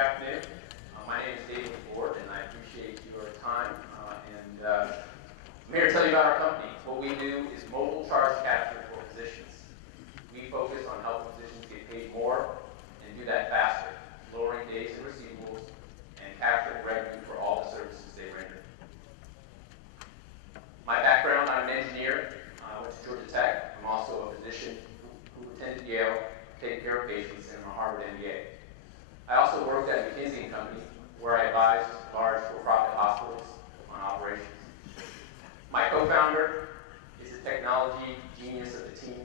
afternoon. My name is David Ford, and I appreciate your time. I'm here to tell you about our company. What we do is mobile charge capture for physicians. We focus on helping physicians get paid more and do that faster, lowering days and receivables, and capturing revenue for all the services they render. My background, I'm an engineer. I went to Georgia Tech. I'm also a physician who attended Yale, taking care of patients, and I'm a Harvard MBA. I also worked at McKinsey & Company, where I advised large for-profit hospitals on operations. My co-founder is the technology genius of the team.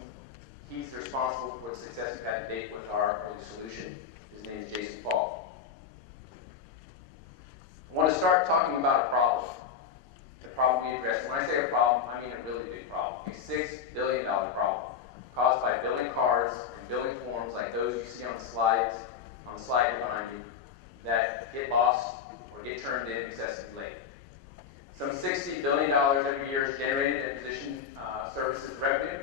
He's responsible for the success we've had to date with our early solution. His name is Jason Paul. I want to start talking about a problem. The problem we address. When I say a problem, I mean a really big problem. A $6 billion problem caused by billing cards and billing forms like those you see on the slide behind you that get lost or get turned in excessively late. Some $60 billion every year is generated in physician services revenue.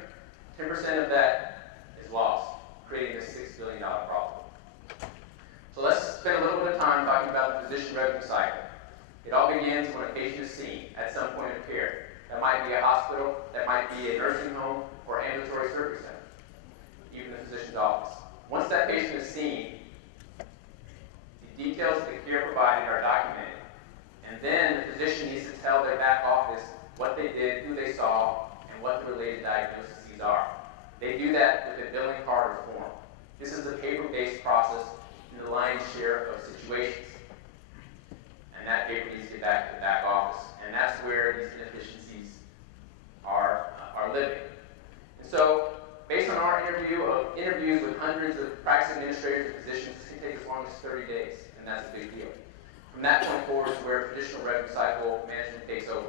10% of that is lost, creating a $6 billion problem. So let's spend a little bit of time talking about the physician revenue cycle. It all begins when a patient is seen at some point of care. That might be a hospital, that might be a nursing home, or ambulatory surgery center, even the physician's office. Once that patient is seen, the details of the care provided are documented, and then the physician needs to tell their back office what they did, who they saw, and what the related diagnoses are. They do that with a billing card or form. This is a paper-based process in the lion's share of situations. And that paper needs to get back to the back office. And that's where these inefficiencies are living. And so, based on our interviews with hundreds of practice administrators and physicians, this can take as long as 30 days, and that's a big deal. From that point forward is where traditional revenue cycle management takes over.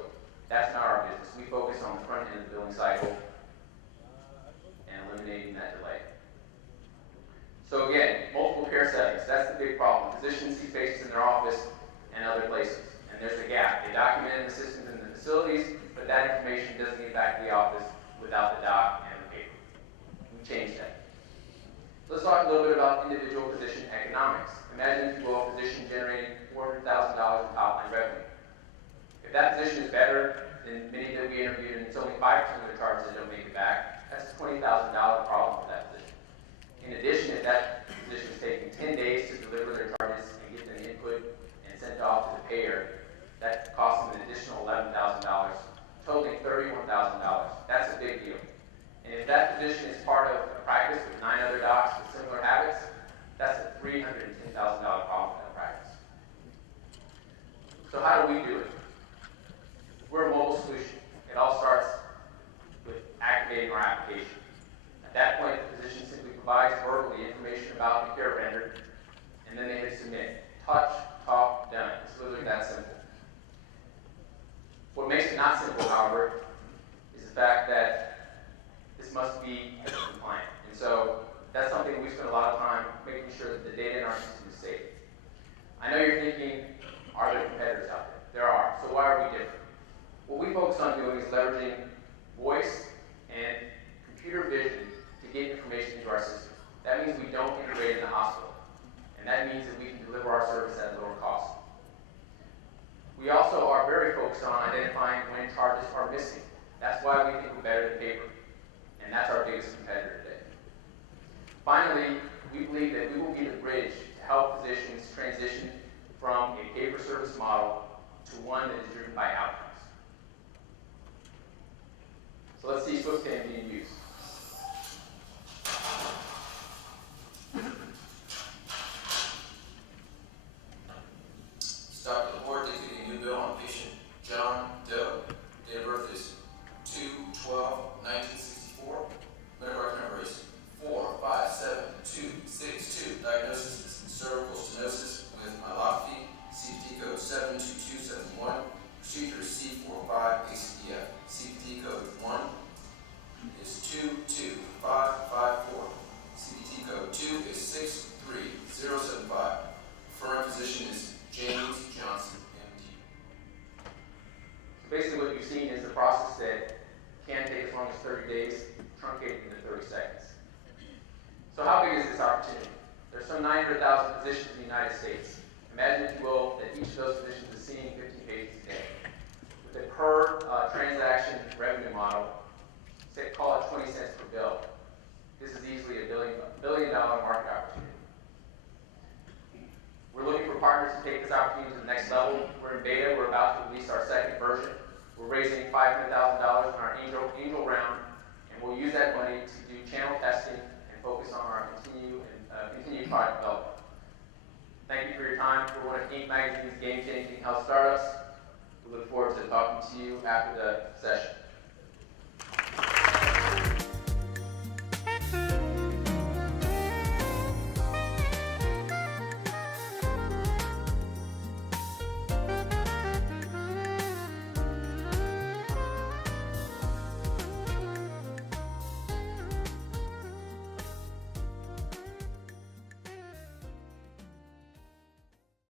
That's not our business. We focus on the front end of the billing cycle and eliminating that delay. So again, multiple care settings, that's the big problem. Physicians see patients in their office and other places, and there's a gap. They document in the systems in the facilities, but that information doesn't get back to the office without the doc and the paper. We changed that. Let's talk a little bit about individual physician economics. Imagine, if you will, a physician generating $400,000 in top-line revenue. If that physician is better than many that we interviewed, and it's only 5% of their charges that don't make it back, that's a $20,000 problem for that physician. In addition, if that physician is taking 10 days to deliver their charges and get them input and sent off to the payer, that costs them an additional $11,000, totaling $31,000. That's a big deal. And if that physician is part of a practice with 9 other docs with similar habits, that's a $310,000 problem for that practice. So how do we do it? We're a mobile solution. It all starts with activating our application. At that point, the physician simply provides verbally information about the care rendered, and then they hit submit. Touch, talk, done. It's literally that simple. What makes it not simple, however, is the fact that this must be compliant. And so that's something we spend a lot of time making sure that the data in our system is safe. I know you're thinking, are there competitors out there? There are. So why are we different? What we focus on doing is leveraging voice and computer vision to get information into our system. That means we don't integrate in the hospital. And that means that we can deliver our service at a lower cost. We also are very focused on identifying when charges are missing. That's why we think we're better than paper. And that's our biggest competitor today. Finally, we believe that we will be the bridge to help physicians transition from a paper service model to one that is driven by outcomes. So let's see Swiftpay being used. Stop the report dictating a new bill on patient John Doe. Date of birth is 2/12/1964. Medical record number is 457-262. Diagnosis is cervical stenosis with myelopathy. CPT code 72271. Procedure is C45 ACDF. CPT code 1 is 22554. CPT code 2 is 63075. Referring physician is James Johnson, MD. So basically what you've seen is the process that can take as long as 30 days, truncated into 30 seconds. So how big is this opportunity? There's There's some 900,000 physicians in the United States. Imagine, if you will, that each of those physicians is seeing 50 patients a day. With a per transaction revenue model, say, call it 20 cents per bill. This is easily a billion dollar market opportunity. We're looking for partners to take this opportunity to the next level. We're in beta. We're about to release our second version. We're raising $500,000 in our angel round, and we'll use that money to do channel testing and focus on our continued product development. Thank you for your time. We're one of Inc. Magazine's game-changing health startups. We look forward to talking to you after the session.